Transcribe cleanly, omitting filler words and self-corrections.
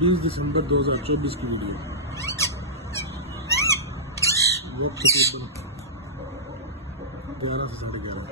20 दिसंबर 2024 की वीडियो। वक्त तकरीबन 11 से 11:30।